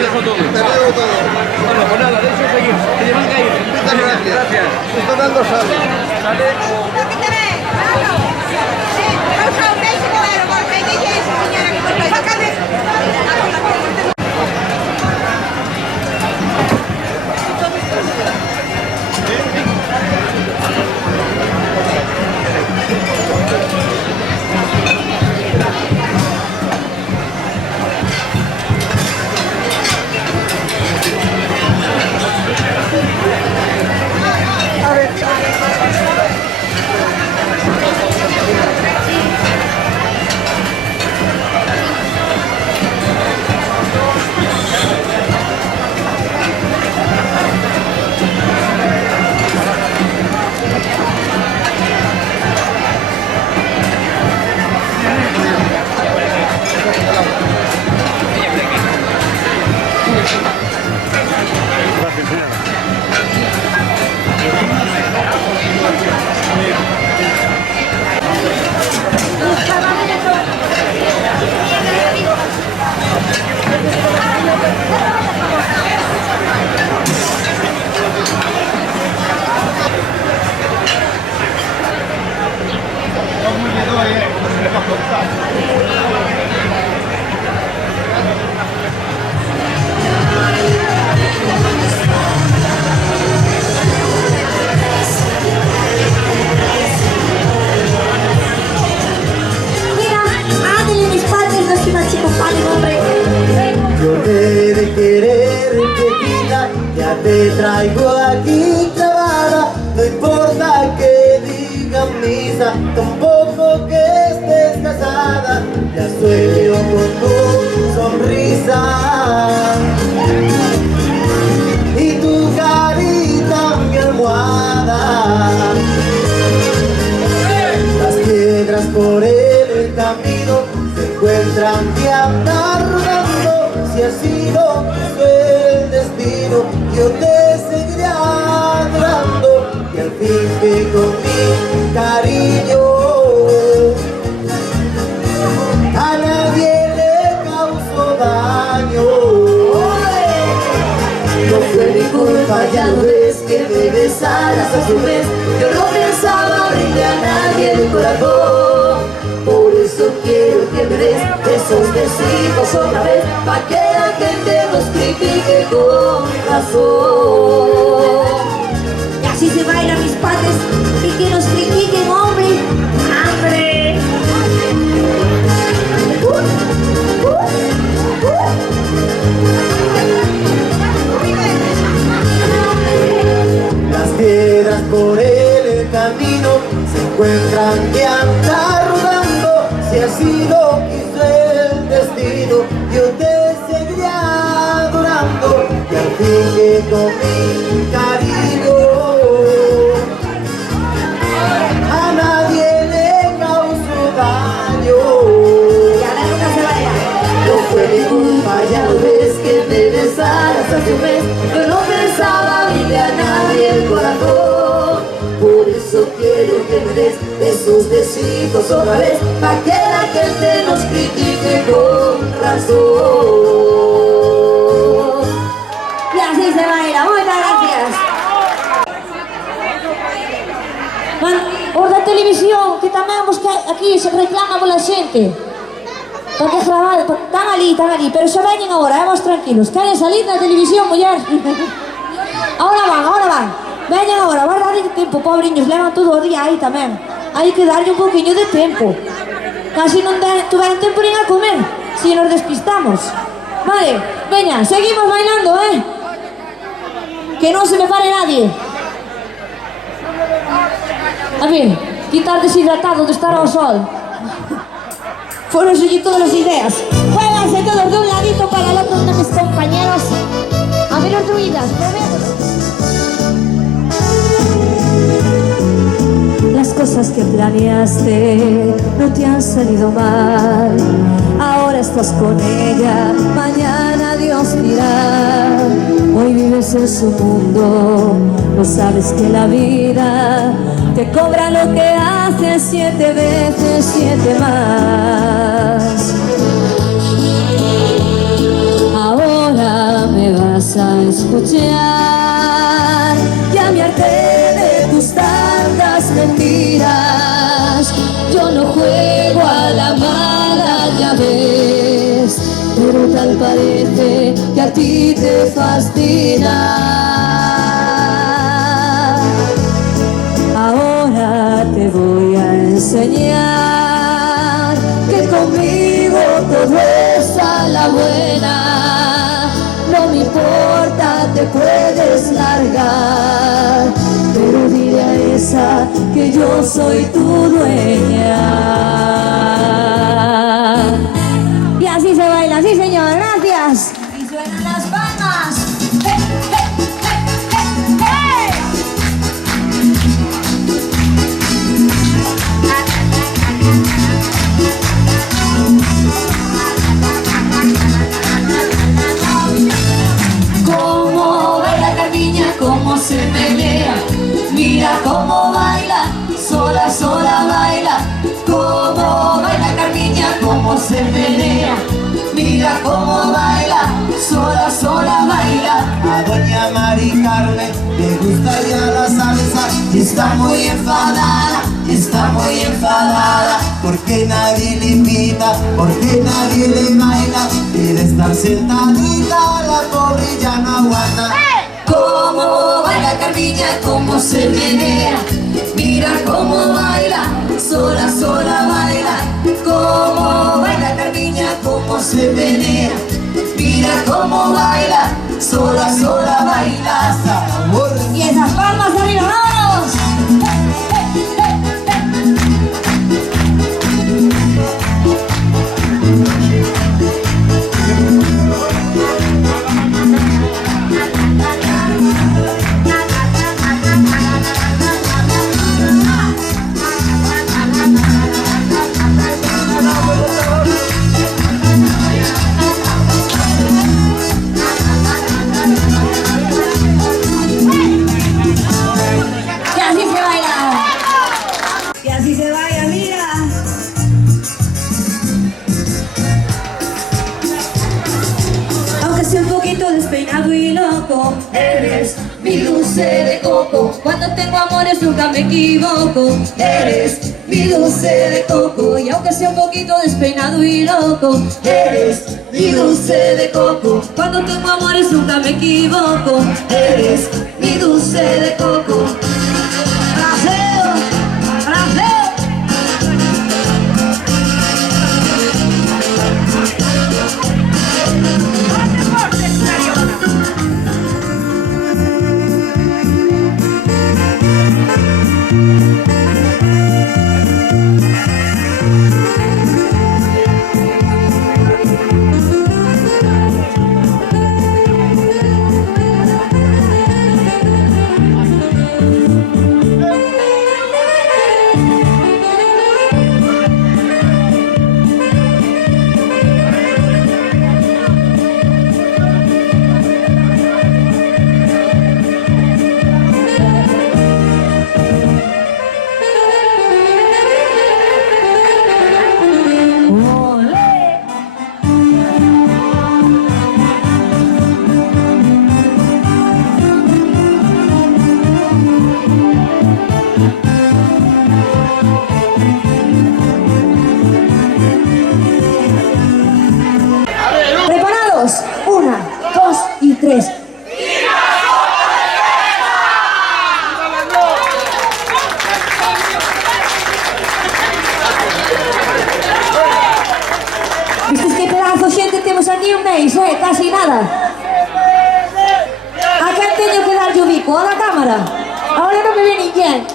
dejo todo. Bueno, pues nada, de eso seguimos. Que llevan que ir. Gracias. Esto dando sal. Te traigo aquí clavada, no importa que digan misa, tampoco que estés casada, ya sueño con tu sonrisa y tu carita mi almohada. Las piedras por el camino se encuentran que andar rodando, si así lo quiso el destino, yo te seguiré adorando y al fin que con mi cariño a nadie le causó daño. No fue mi culpa, ya lo ves, que me besaras a su vez. Yo no pensaba abrirle a nadie el corazón, por eso quiero que me des esos besitos otra vez, pa' que la gente nos critique con razón. Y así se bailan mis padres, y que nos critiquen, hombre, hambre. Las piedras por el camino se encuentran que andar rodando, si así lo quiso el destino, yo te seguiré adorando y al fin que con mi cariño a nadie le causó daño. Ya la nunca se baila. No fue mi culpa, ya lo ves, que me besaras a su vez. Yo no pensaba abrirle a nadie el corazón, por eso quiero que me des esos besitos otra vez, pa' que la gente nos critique con razón. Y así se baila. Muchas gracias. Os da televisión, que tamén vos que aquí se reclama pola xente. Porque gravar, están ali, pero xa veñen agora, vos tranquilos. Queren salir na televisión, muller? Ahora van. Veñen agora, vai darlle tempo, pobriños, levan todo o día aí tamén. Hai que darlle un poquinho de tempo. Casi non tuveran tempo nin a comer, si nos despistamos. Vale, veña, seguimos bailando, que non se me pare nadie. A ver, quitar deshidratado de estar ao sol. Fueron allí todas las ideas. Jueganse todos de un ladito para el otro de mis compañeros. A ver los druidas, probemos. Las cosas que planeaste no te han salido mal. Ahora estás con ella, mañana Dios dirá. Hoy vives en su mundo, no sabes que la vida te cobra lo que haces 7 veces 7 más. Ahora a escuchar. Ya me harté de tus tantas mentiras. Yo no juego a la mala, ya ves, pero tal parece que a ti te fascina. Ahora te voy a enseñar que conmigo todo es a la buena. No me importa, te puedes largar, pero dile a esa que yo soy tu dueña. Y así se baila, sí señor, gracias. Y suenan las palmas. ¡Hey, hey, hey, hey, hey! Cómo baila Carmiña, cómo se pelea. Mira cómo baila, sola, sola baila. Cómo baila Carmiña, cómo se pelea. Mira cómo baila, sola, sola baila. A doña Mari Carmen le gusta ya la salsa y está muy enfadada, porque nadie le invita, porque nadie le baila, y de estar sentadita la pobre ya no aguanta. Cómo baila Carmiña, cómo se menea. Mira cómo baila, sola, sola baila. Cómo baila Carmiña, cómo se menea. Mira cómo baila, sola, sola baila. Y esas palmas arriba, vámonos. Despeinado y loco, eres mi dulce de coco. Cuando tengo amores nunca me equivoco. Eres mi dulce de coco. Y aunque sea un poquito despeinado y loco, eres mi dulce de coco. Cuando tengo amores nunca me equivoco. Eres mi dulce de coco. ¡Bravo! ¡Bravo! ¿Preparados? 1, 2 y 3. ¿Viste qué pedazo de xente temos aquí un mês, casi nada? A quen teño que dar yo bico? A la cámara? Ahora non me ve ninguén.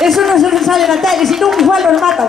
Eso non se sale na tele, si non igual nos matan.